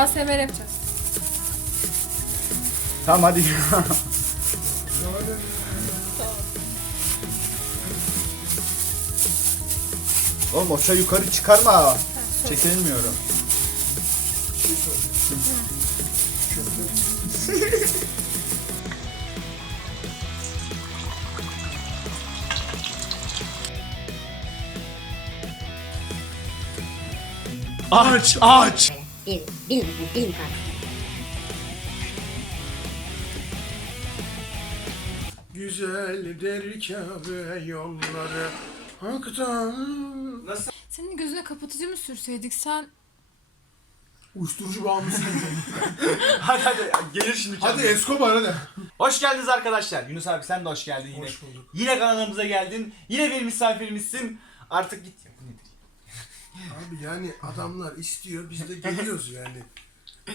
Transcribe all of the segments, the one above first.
ASMR yapacağız. Tamam hadi. Oğlum o çay yukarı çıkarma. Çekilmiyorum. aç aç. Bil, bil, bil kardeşim. Güzeldir Kabe yolları Hak'tan Senin gözüne kapatıcı mı sürseydik sen? Uyuşturucu bağımlısı Hadi hadi gelir şimdi Hadi kendine. Escobar hadi Hoş geldiniz arkadaşlar. Yunus abi sen de hoş geldin yine. Hoş bulduk. Yine kanalımıza geldin. Yine bir misafirimizsin. Artık git. Bu nedir? Abi yani adamlar istiyor biz de geliyoruz yani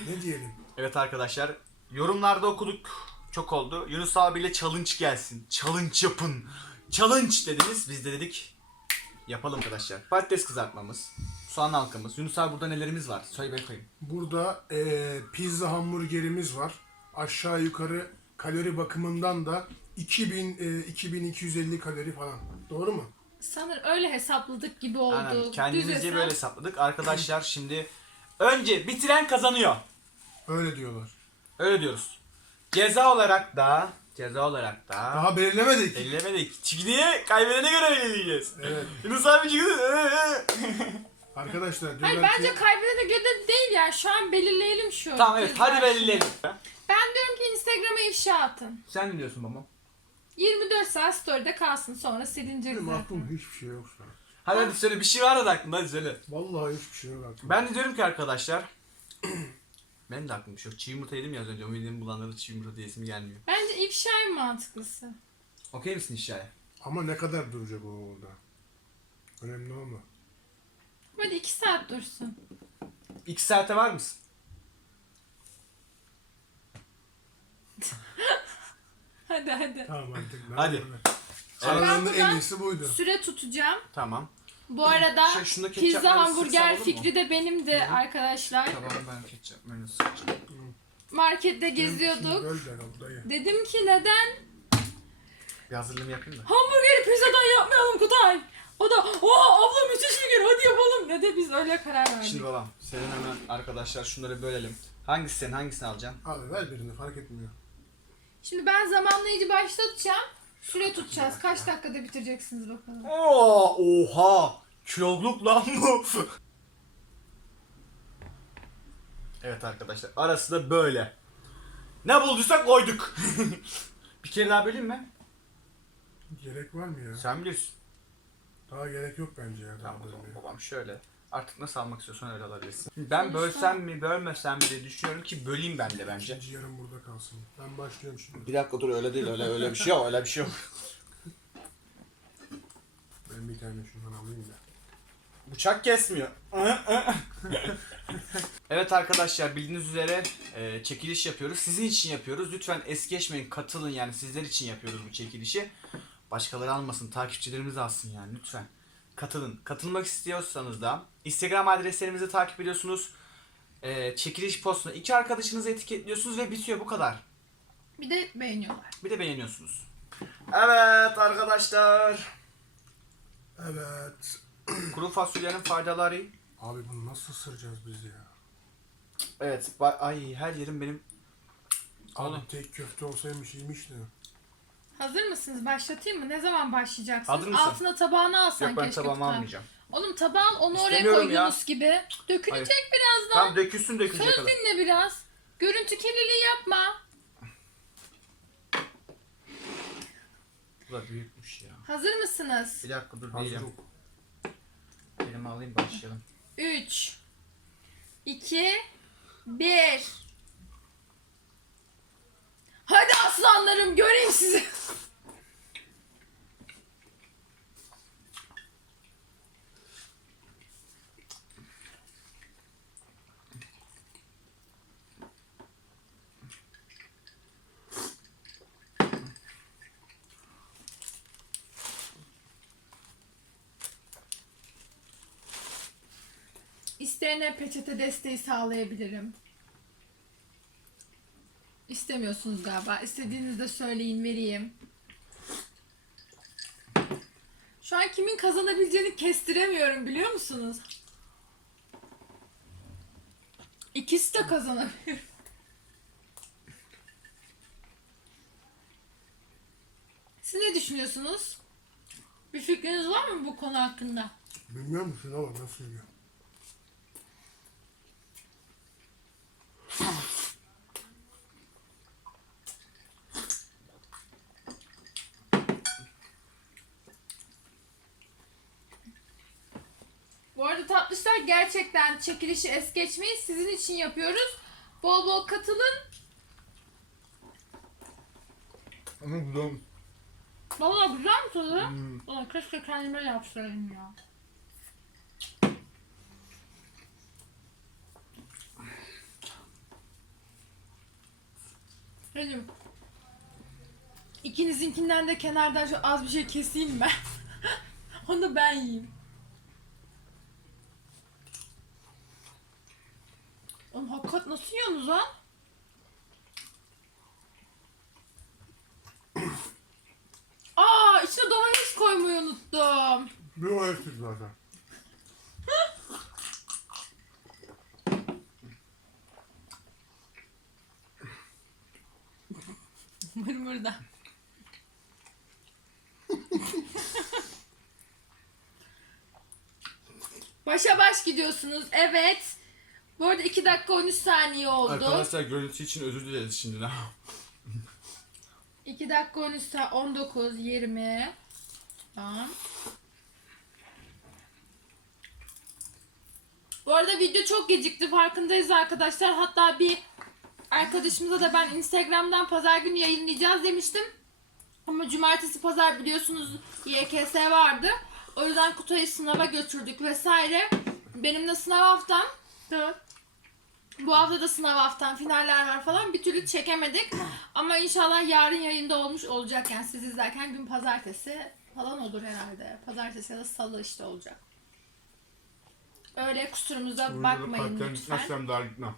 Ne diyelim Evet arkadaşlar. Yorumlarda okuduk. Çok oldu. Yunus abiyle challenge gelsin. Challenge yapın. Challenge dediniz. Biz de dedik. Yapalım arkadaşlar. Patates kızartmamız. Soğan halkamız. Yunus abi burada nelerimiz var? Söyle ben koyayım. Burada eee, pizza hamburgerimiz var Aşağı yukarı kalori bakımından da 2000 eee, 2250 kalori falan Doğru mu? Sanırım öyle hesapladık gibi oldu. Aynen. Düz Kendimizce hesap. böyle hesapladık. Arkadaşlar şimdi önce bitiren kazanıyor. Öyle diyorlar Öyle diyoruz. Ceza olarak da ceza olarak da Daha belirlemedik ellemedik. Çiğniye kaybedene göre belirleyeceğiz. Evet Yunus abi çıktı. Arkadaşlar Hayır diyorlar bence ki kaybedene göre değil yani şu an belirleyelim şu. tamam evet hadi belirleyelim. Ben diyorum ki Instagram'a ifşa atın. Sen ne diyorsun baba? 24 saat story'de kalsın sonra silinecek benim zaten. aklımda hiçbir şey yok an Hadi hadi söyle bir şey var da aklında hadi söyle. Vallahi hiçbir şey yok aklımda Ben de diyorum ki arkadaşlar benim de aklımda bir şey yok. Çiğ yumurta yedim ya az önce. O midemi bulanları çiğ yumurta diyesim gelmiyor. Bence ifşa en mantıklısı. Okey misin işe? Ama ne kadar duracak o orada? Önemli olma. Hadi 2 saat dursun. İki saate var mısın? Hadi hadi. Tamam artık. Hadi. Ben Aralarında buradan- en iyisi buydu. Süre tutacağım. Tamam. Bu arada Şey, ketçap pizza mayonez hamburger sıksam olur mu? fikri de benimdi arkadaşlar. Tamam ben ketçap mayonez Markette Şimdi geziyorduk. Öl der dayı. Dedim ki neden Bir hazırlığımı yapayım da. hamburgeri pizzadan yapmayalım Kutay. O da o abla müthiş fikir hadi yapalım. Ne de biz öyle karar verdik. Şimdi babam senin hemen arkadaşlar şunları bölelim. Hangisi senin hangisini alacaksın? Abi ver birini fark etmiyor. Şimdi ben zamanlayıcı başlatacağım. Süre tutacağız. Kaç dakikada bitireceksiniz bakalım. Oo, oha! Kiloluk lan bu. evet arkadaşlar arası da böyle. Ne bulduysak koyduk. bir kere daha böleyim mi? Gerek var mı ya? Sen bilirsin. Daha gerek yok bence ya. Tamam o zaman babam şöyle. Artık nasıl almak istiyorsan öyle alabilirsin. Ben bölsem mi bölmesem mi diye düşünüyorum ki böleyim ben de bence. İkinci yarım burada kalsın. Ben başlıyorum şimdi. Bir dakika dur öyle değil öyle öyle bir şey yok öyle bir şey yok. Ben bir tane şundan alayım da. Bıçak kesmiyor. evet arkadaşlar bildiğiniz üzere e, çekiliş yapıyoruz. Sizin için yapıyoruz. Lütfen es geçmeyin katılın yani sizler için yapıyoruz bu çekilişi. Başkaları almasın takipçilerimiz alsın yani lütfen. Katılın. Katılmak istiyorsanız da Instagram adreslerimizi takip ediyorsunuz. E, çekiliş postuna iki arkadaşınızı etiketliyorsunuz ve bitiyor bu kadar. Bir de beğeniyorlar. Bir de beğeniyorsunuz. Evet arkadaşlar. Evet. Kuru fasulyenin faydaları. Abi bunu nasıl ısıracağız biz ya? Evet. Ay her yerim benim. Abi Oğlum. tek köfte olsaymış iyiymiş de. Hazır mısınız? Başlatayım mı? Ne zaman başlayacaksınız? Hazır mısın? Altına tabağını alsan Yok ben keşke tabağımı Kutay. almayacağım. Oğlum tabağın onu oraya İstemiyorum koy ya. Yunus gibi. Dökülecek birazdan. Tamam dökülsün dökülecek Söz kadar. dinle biraz. Görüntü kirliliği yapma. Bu da büyükmüş ya. Hazır mısınız? Bir dakika dur Hazır diyeceğim. yok. Elimi alayım başlayalım. 3 2 1 Hadi aslanlarım göreyim sizi. İsteyene peçete desteği sağlayabilirim. İstemiyorsunuz galiba. İstediğinizde söyleyin vereyim. Şu an kimin kazanabileceğini kestiremiyorum biliyor musunuz? İkisi de kazanabilir. Siz ne düşünüyorsunuz? Bir fikriniz var mı bu konu hakkında? Bilmiyor musun ama nasıl yiyor? Bu arada tatlışlar gerçekten çekilişi es geçmeyin. Sizin için yapıyoruz. Bol bol katılın. Ama güzel. Valla güzel mi tadı? Valla keşke kendime yapsaydım ya. Hadi. İkinizinkinden de kenardan şu az bir şey keseyim ben. Onu ben yiyeyim. Oğlum hakikat lan? Aa içine domates koymayı unuttum. Bir o eksik zaten. Mırmırda. Başa baş gidiyorsunuz. Evet. Bu arada 2 dakika 13 saniye oldu. Arkadaşlar görüntü için özür dileriz şimdiden. 2 dakika 13 saniye. 19, 20. Tamam. Bu arada video çok gecikti farkındayız arkadaşlar. Hatta bir arkadaşımıza da ben Instagram'dan pazar günü yayınlayacağız demiştim. Ama cumartesi pazar biliyorsunuz YKS vardı. O yüzden Kutay'ı sınava götürdük vesaire. Benim de sınav haftam. Bu hafta da sınav haftam, finaller var falan. Bir türlü çekemedik. Ama inşallah yarın yayında olmuş olacak. Yani siz izlerken gün pazartesi falan olur herhalde. Pazartesi ya da salı işte olacak. Öyle kusurumuza bakmayın lütfen. Gitmezsem daha gitmem.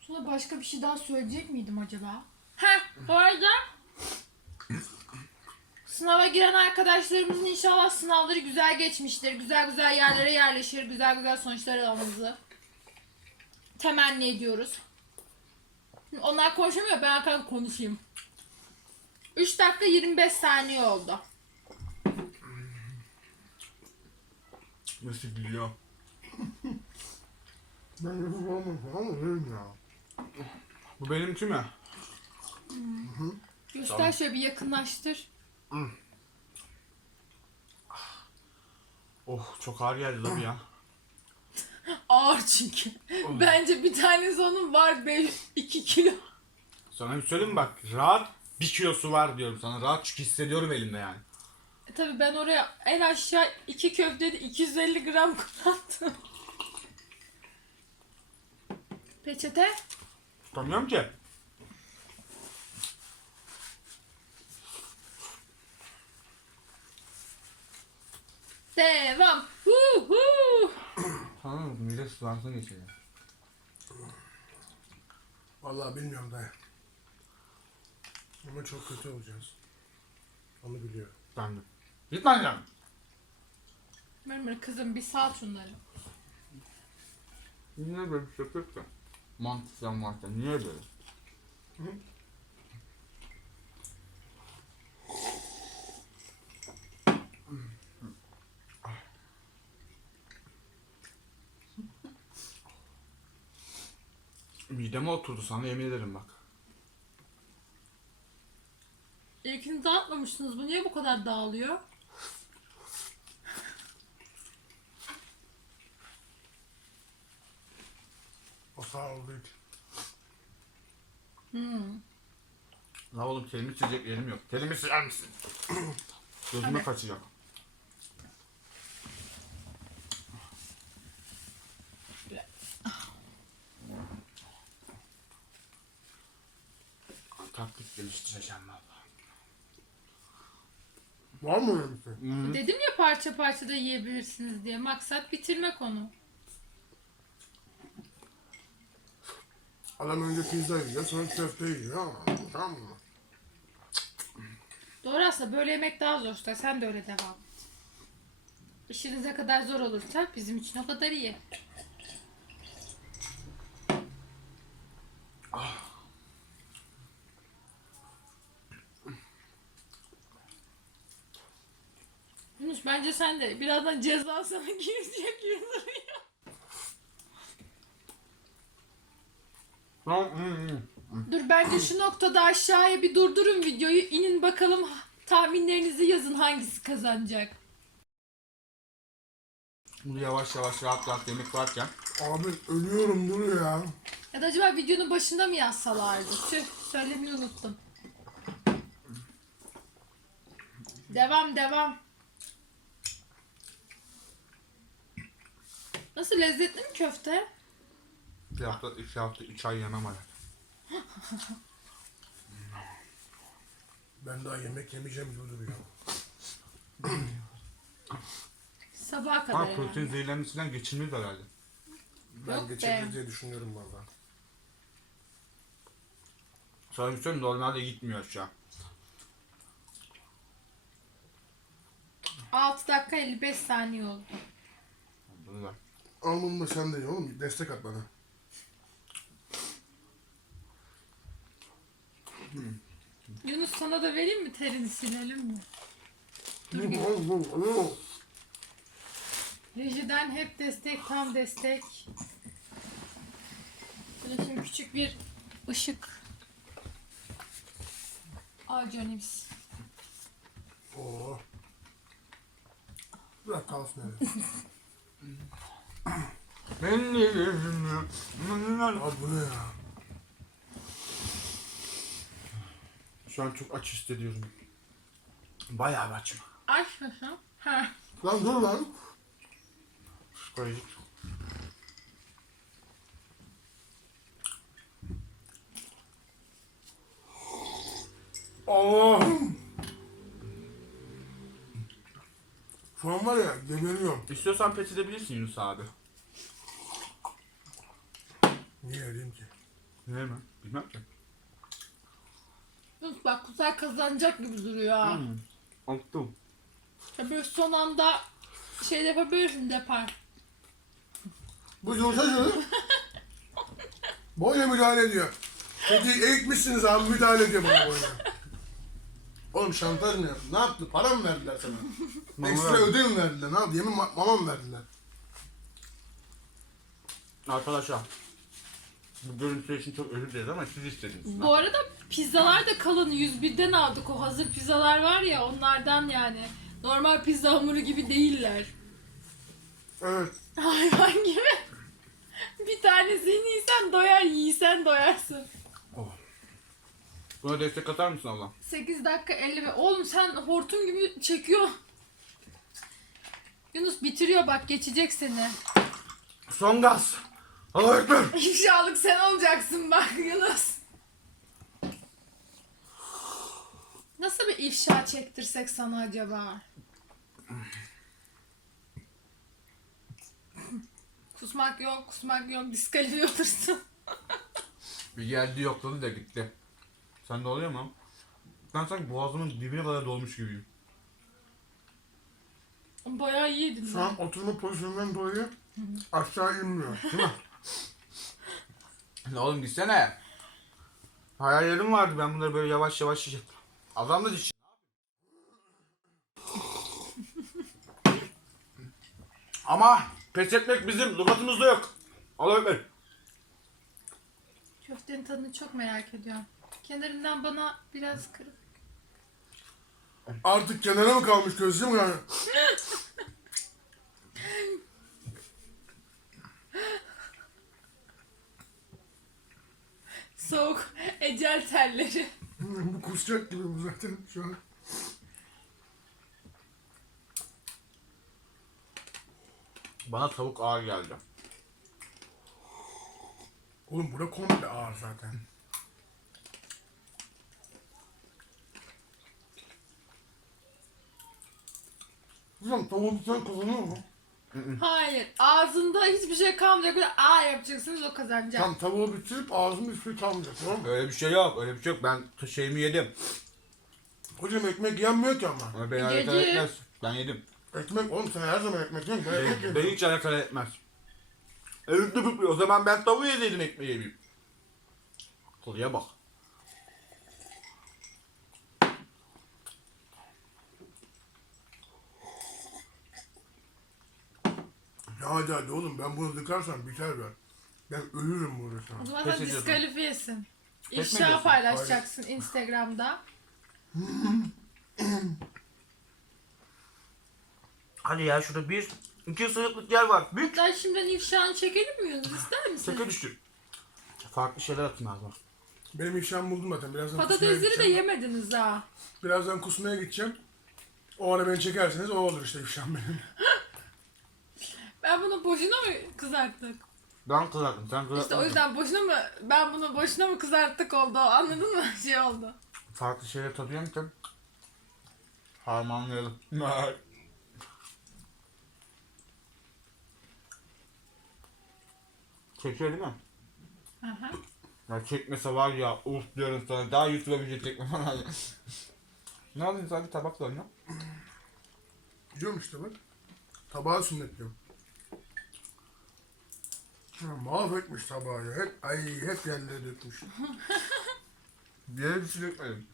Sonra başka bir şey daha söyleyecek miydim acaba? Heh, bu arada sınava giren arkadaşlarımızın inşallah sınavları güzel geçmiştir. Güzel güzel yerlere yerleşir. Güzel güzel sonuçlar almanızı temenni ediyoruz. Şimdi Onlar konuşamıyor. Ben arkadan konuşayım. 3 dakika 25 saniye oldu. Nasıl biliyor? Ben nefes alamam ama yerim ya. Bu benimki mi? Göster Tamam. şöyle bir yakınlaştır. Oh çok ağır geldi tabii ya. Ağır çünkü. Bence bir tanesi onun var 5 2 kilo. Sana bir söyleyeyim mi bak rahat bir kilosu var diyorum sana rahat çünkü hissediyorum elimde yani. E tabii ben oraya en aşağı iki köftede 250 gram kullandım. Peçete. Tutamıyorum ki. Devam. Hu hu. Tamam mide sulantısı geçiyor. Vallahi bilmiyorum dayı. Ama çok kötü olacağız. Onu biliyorum. Ben de. Gitmem canım. Mırmır kızım bir sal şunları. Niye böyle bir şey yapıyorsun ki? Mantıktan varken niye böyle? Mideme oturdu sana yemin ederim bak. İlkini dağıtmamışsınız. Bu niye bu kadar dağılıyor? O sağ olduğu için. Hmm. La oğlum telimi silecek yerim yok. Telimi siler misin? Gözüme kaçacak. taktik geliştireceğim valla. Var mı öyle bir şey? Dedim ya parça parça da yiyebilirsiniz diye. Maksat bitirmek onu. Adam önce pizza yiyor, sonra köfte yiyor ama tamam mı? Doğru aslında böyle yemek daha zor usta. Sen de öyle devam et. İşinize kadar zor olursa bizim için o kadar iyi. Bence sen de birazdan ceza sana girecek duruyor. Dur bence şu noktada aşağıya bir durdurun videoyu. inin bakalım tahminlerinizi yazın hangisi kazanacak. Bunu yavaş yavaş rahat rahat yemek varken. Abi ölüyorum dur ya. Ya da acaba videonun başında mı yazsalardı? Tüh söylemeyi unuttum. Devam devam. Nasıl lezzetli mi köfte? Bir hafta, iki hafta, üç ay yanamadı. Ben daha yemek yemeyeceğim gibi duruyor. Sabaha kadar. Ha yani. protein zehirlenmesinden geçilmez herhalde. Ben Yok be. geçebilir diye düşünüyorum valla. Sana bir şey söyleyeyim, normalde gitmiyor şu an. 6 dakika 55 saniye oldu. Bunu da. Al bunu da sen de ye oğlum. Destek at bana. Yunus sana da vereyim mi terini silelim mi? Dur gel. Rejiden hep destek, tam destek. Böyle şimdi küçük bir ışık. Al Johnny's. Oo. Bırak kalsın öyle. Ben de yerim Abi bu ne ya? Şu an çok aç hissediyorum. Bayağı bir açım. Aç mısın? Ha. Lan dur lan. Psikolojik. Allah'ım. Şu an var ya geberiyorum. İstiyorsan pes edebilirsin Yunus abi. Niye edeyim ki? Ne mi? Bilmem ki. Yunus bak Kuzey kazanacak gibi duruyor ha. Hmm. Unuttum. Ya Böyle son anda şey yapabilirsin depar. Bu yumuşa şunu. Boyuna müdahale ediyor. Kediyi eğitmişsiniz abi müdahale ediyor bana boyuna. Oğlum şantaj mı yaptın? Ne yaptın? Para mı verdiler sana? Ekstra ödül mü verdiler? Ne yaptı? Yemin ma- mama mı verdiler? Arkadaşlar. Bu görüntü için çok özür dileriz ama siz istediniz. Bu arada pizzalar da kalın 101'den aldık. O hazır pizzalar var ya onlardan yani. Normal pizza hamuru gibi değiller. Evet. Hayvan gibi. Bir tanesini yiysen doyar, yiysen doyarsın. Buna destek atar mısın ablam? 8 dakika 50 ve oğlum sen hortum gibi çekiyor. Yunus bitiriyor bak geçecek seni. Son gaz. Allah ekber. İfşalık sen olacaksın bak Yunus. Nasıl bir ifşa çektirsek sana acaba? kusmak yok, kusmak yok, diskalifiye olursun. Bir geldi yokladı da gitti. Sen de oluyor mu? Ben sanki boğazımın dibine kadar dolmuş gibiyim. Bayağı iyiydin Şu an oturma pozisyonundan dolayı aşağı inmiyor. Değil mi? Ne oğlum gitsene. Hayallerim vardı ben bunları böyle yavaş yavaş yiyeceğim. Adam da diş. Ama pes etmek bizim lügatımızda yok. Allah ekber. Köftenin tadını çok merak ediyorum. Kenarından bana biraz kırıp. Artık kenara mı kalmış gözüm yani? Soğuk ecel terleri. bu kusacak gibi bu zaten şu an. Bana tavuk ağır geldi. Oğlum bura komple ağır zaten. Hocam tavuğu sen kazanıyor mu? Hayır. Ağzında hiçbir şey kalmayacak. Böyle aa yapacaksınız o kazanacak. Tam tavuğu bitirip ağzımın üstü kalmayacak tamam mı? Öyle bir şey yok. Öyle bir şey yok. Ben t- şeyimi yedim. Hocam ekmek yenmiyor ki ama. Ama beni alakadar etmez. Ben yedim. Ekmek oğlum sen her zaman ekmek yiyorsun. Ben ekmek Beni, yiyorum. hiç alakadar etmez. Evimde bıkmıyor. O zaman ben tavuğu yeseydim ekmeği yemeyeyim. Koluya bak. Ya hadi oğlum ben bunu dıkarsam biter ben. Ben ölürüm burada O an. zaman sen ediyorsun. diskalifiyesin. Mi İfşa ediyorsun? paylaşacaksın Instagram'da. Hadi ya şurada bir, iki sınıflık yer var. Büyük. Sen şimdiden ifşanı çekelim mi Yunus? İster misin? Şaka düştü. Farklı şeyler atın ağzıma. Benim ifşam buldum zaten. Birazdan kusmaya Patatesleri de gideceğim. yemediniz ha. Birazdan kusmaya gideceğim. O ara beni çekerseniz o olur işte ifşam benim. Ben bunu boşuna mı kızarttık? Ben kızardım, sen kızartmadın. İşte o yüzden boşuna mı, ben bunu boşuna mı kızarttık oldu anladın mı? Şey oldu. Farklı şeyler tadıyorum ki. Harmanlayalım. Çekiyor değil mi? Hı hı. Ya çekmese var ya uf diyorum sana daha YouTube'a video çekmem lazım. ne alayım sadece tabakla oyna. Biliyorum işte bak. Tabağı sünnetliyorum. Ya, mahvetmiş tabağı ya. Hep, ay hep yerlere dökmüş. Yere bir şey dökmedim.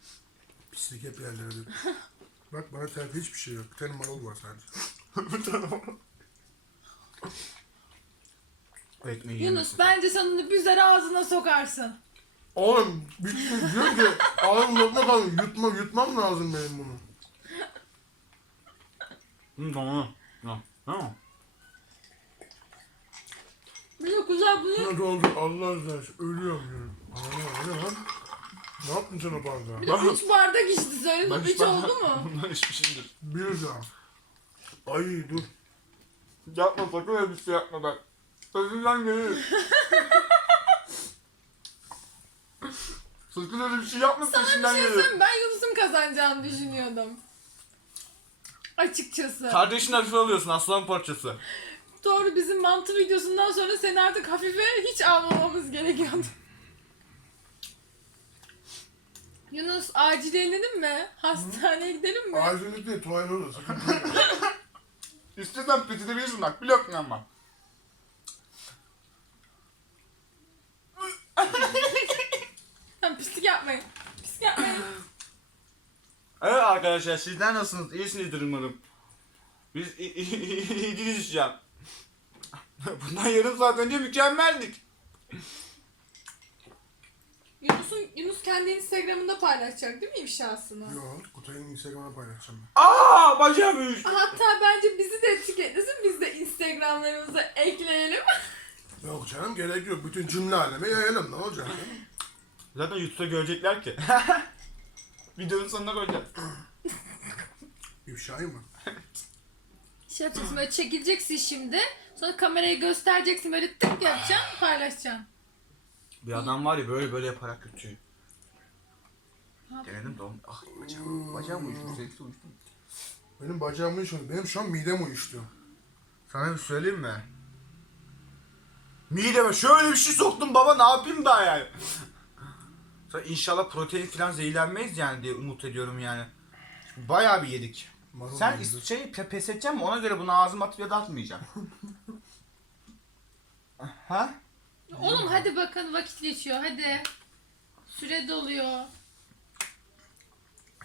Pislik hep yerlere dökmüş. Bak bana terfi hiçbir şey yok. Bir tane marul var sadece. Ekmeği Yunus yemesin. bence sen onu büzer ağzına sokarsın. Oğlum bitti diyor ki ağzım lokma kaldı. Yutma, yutmam lazım benim bunu. Hı, tamam. Tamam. Tamam. Bir de güzel bunu Ne oldu Allah razı olsun. Ölüyorum diyorum. Ana ne lan? Ne yaptın sen o bardağa? bir de üç bardak içti söyledim. Ben Üç oldu mu? Bundan içmişimdir. Bir daha. Ay dur. Yapma sakın öyle bir şey yapma bak. Sözünden gelir. sakın öyle bir şey yapma Sana bir peşinden şey gelir. söyleyeyim ben Yunus'un kazanacağını düşünüyordum. Açıkçası. Kardeşini hafife alıyorsun aslan parçası. Doğru bizim mantı videosundan sonra seni artık hafife hiç almamamız gerekiyordu. Yunus acil eğlenelim mi? Hastaneye gidelim mi? Ağzını değil tuvalet orada. Sakın İstesen pitirebilirsin bak blok ne ama. Tamam pislik yapmayın. Pislik yapmayın. Evet arkadaşlar sizler nasılsınız? İyisinizdir umarım. Biz i- i- iyiyiz şu an. Bundan yarım saat önce mükemmeldik. Yunus'un Yunus kendi Instagram'ında paylaşacak değil mi ifşasını? Yok, Kutay'ın Instagram'a paylaşacağım ben. Aa bacağım uyuştu. Hatta bence bizi de etiketlesin biz de Instagram'larımıza ekleyelim. Yok canım gerek yok. Bütün cümle aleme yayalım ne olacak? Zaten YouTube'da görecekler ki. Videonun sonuna koyacağız. İfşayı mı? Şey yapacaksın böyle çekileceksin şimdi. Sonra kamerayı göstereceksin böyle tık yapacaksın paylaşacaksın. Bir adam var ya böyle böyle yaparak götürüyor. Denedim de oğlum. Ah bacağım, bacağım uyuştu. Seninki uyuştu mu? Benim bacağım uyuşmadı. Benim şu an midem uyuştu. Sana bir söyleyeyim mi? Mideme şöyle bir şey soktum baba ne yapayım daha yani. Sonra inşallah protein falan zehirlenmeyiz yani diye umut ediyorum yani. Bayağı bir yedik. Marul Sen is- şey pe- pes edeceksin mi? Ona göre bunu ağzıma atıp ya da atmayacağım. ha? Oğlum hadi bakın vakit geçiyor hadi. Süre doluyor.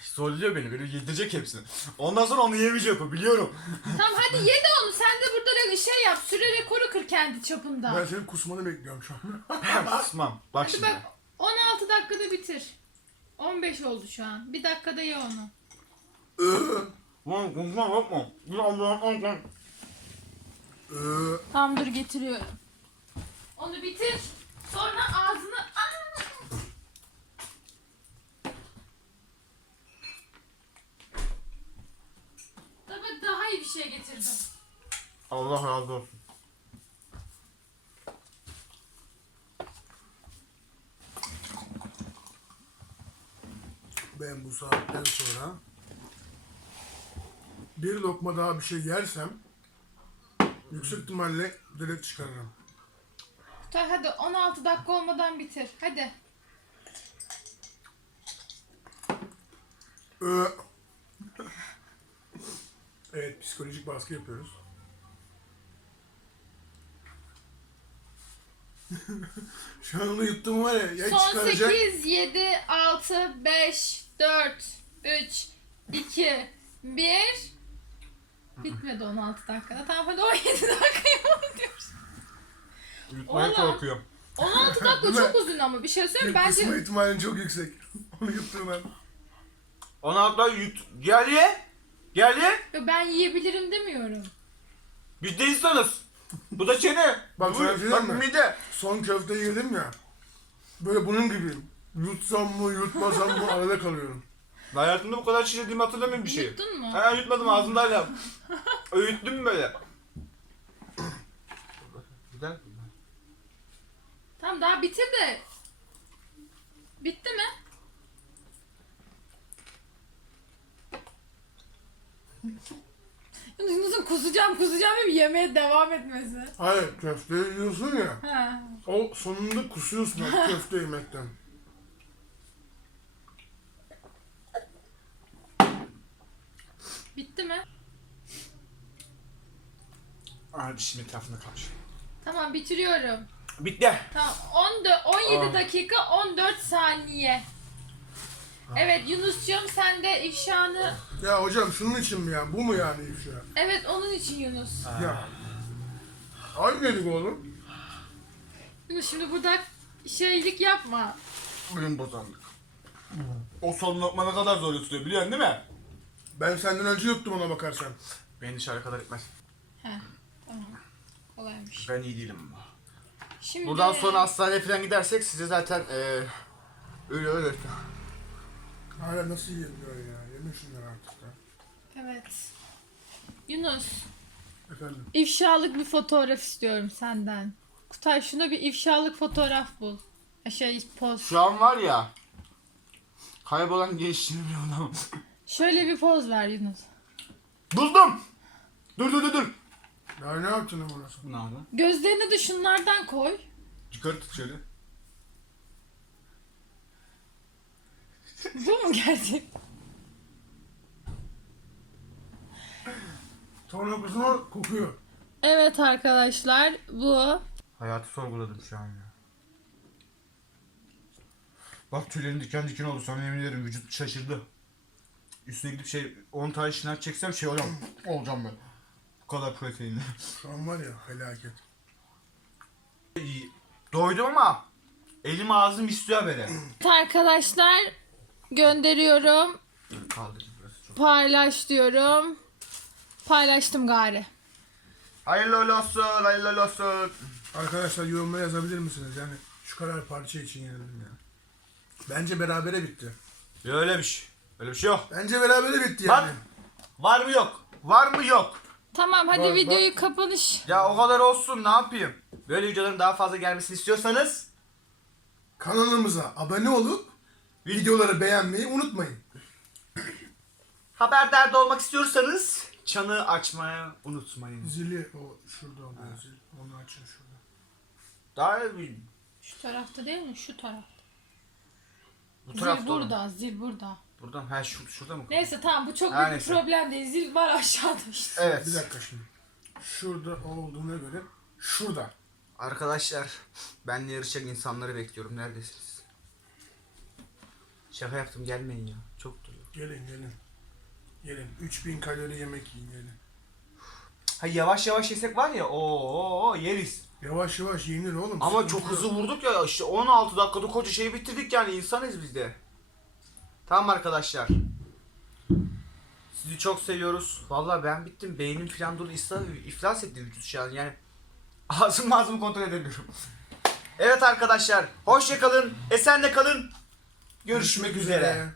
Zorluyor beni. Beni yedirecek hepsini. Ondan sonra onu yemeyecek o biliyorum. Tamam hadi ye de onu sen de burada re- şey yap süre rekoru kır kendi çapında. Ben senin kusmanı bekliyorum şu an. Kısmam. Bak Hadi şimdi. bak 16 dakikada bitir. 15 oldu şu an. Bir dakikada ye onu. Lan kısmam yapma. Ee, Tamam dur getiriyorum. Onu bitir. Sonra ağzını... Aa! Tabii daha iyi bir şey getirdim. Allah razı olsun. ben bu saatten sonra bir lokma daha bir şey yersem Yüksek ihtimalle direkt çıkarırım. Kutay hadi 16 dakika olmadan bitir. Hadi. Ee, evet psikolojik baskı yapıyoruz. Şu an onu yuttum var ya. Ya Son çıkaracak. 8, 7, 6, 5, 4, 3, 2, 1. Bitmedi 16 dakikada. Tamam hadi 17 dakikaya bakıyoruz. Yutmaya Oğlum. korkuyorum. 16 dakika çok uzun ama bir şey söyleyeyim mi? Bence ihtimalin çok yüksek. Onu yuttum ben. 16 yut. Gel ye. Gel ye. Yo, ben yiyebilirim demiyorum. Biz de insanız. Bu da çene. Bak Bu- sana bir şey Bak diyeyim mi? mide. Son köfteyi yedim ya. Böyle bunun gibiyim. Yutsam mı yutmasam mı arada kalıyorum. Ben hayatımda bu kadar şişirdiğimi hatırlamıyorum bir şey. Yuttun mu? Ha yutmadım ağzımdayla. Öğüttüm böyle. Güzel. Tamam daha bitir de. Bitti mi? Yunus'un kusacağım kusacağım deyip yemeğe devam etmesi. Hayır köfteyi yiyorsun ya. Ha. O sonunda kusuyorsun o köfte yemekten. Bitti mi? Aa dişim etrafında kalmış. Tamam bitiriyorum. Bitti. Tamam 14, 17 Aa. dakika 14 saniye. Evet Yunus'cum sen de ifşanı... Ya hocam şunun için mi ya? Bu mu yani ifşa? Evet onun için Yunus. Ya. Aynı dedik oğlum. Yunus şimdi burada şeylik yapma. Benim bozanlık. O son lokma ne kadar zor yutuyor biliyorsun değil mi? Ben senden önce yuttum ona bakarsan. Beni dışarı kadar etmez. He tamam. Kolaymış. Ben iyi değilim. Şimdi... Buradan sonra hastaneye falan gidersek size zaten eee öyle öyle. Hala nasıl yiyemiyor ya? Yemin şunları artık ya. Evet. Yunus. Efendim. İfşalık bir fotoğraf istiyorum senden. Kutay şuna bir ifşalık fotoğraf bul. Şey poz. Şu an var ya kaybolan gençliğimi bulamam. Şöyle bir poz ver Yunus. Buldum. Dur dur dur dur. Ya ne yaptın nasıl? Bu ne abi? Gözlerini de şunlardan koy. Tut şöyle. Bu mu gerçek? Sonra kızma kokuyor. Evet arkadaşlar bu. Hayatı sorguladım şu an ya. Bak tüylerim diken diken oldu sana yemin ederim vücut şaşırdı. Üstüne gidip şey 10 tane şınav çeksem şey olacağım. olacağım ben. Bu kadar proteinli. Şu an var ya felaket. İyi. Doydum ama elim ağzım istiyor böyle. Evet arkadaşlar gönderiyorum. Kaldırın burası çok. Paylaş diyorum. Paylaştım gari. Hayırlı uğurlu olsun, hayırlı uğurlu olsun. Arkadaşlar yorumlara yazabilir misiniz? Yani şu kadar parça için yenildim ya. Bence berabere bitti. Öyle bir şey. Öyle bir şey yok. Bence berabere bitti Bak. yani. Var mı yok? Var mı yok? Tamam hadi Bak, videoyu kapanış. Ya o kadar olsun ne yapayım? Böyle videoların daha fazla gelmesini istiyorsanız Kanalımıza abone olup videoları beğenmeyi unutmayın. haberdar da olmak istiyorsanız çanı açmayı unutmayın. Zili o şurada oluyor zil. Onu açın şurada. Daha Şu tarafta değil mi? Şu tarafta. bu Zil tarafta burada, burada. zil burada. Buradan ha şu, şurada mı? Neyse tamam bu çok Ha, büyük bir neyse. problem değil. Zil var aşağıda işte. Evet. Bir dakika şimdi. Şurada olduğuna göre şurada. Arkadaşlar benle yarışacak insanları bekliyorum. Neredesiniz? Şaka yaptım gelmeyin ya. Çok duruyor. Gelin gelin. Gelin. 3000 kalori yemek yiyin gelin. Ha yavaş yavaş yesek var ya o yeriz. Yavaş yavaş yenir oğlum. Ama sıkıntı çok yok. hızlı vurduk ya işte 16 dakikada koca şeyi bitirdik yani insanız biz de. Tamam arkadaşlar. Sizi çok seviyoruz. Vallahi ben bittim. Beynim falan durdu. İflas, etti vücut şu an yani. Ağzım ağzımı kontrol edemiyorum. Evet arkadaşlar. Hoşça kalın. Esenle kalın. Görüşmek üzere.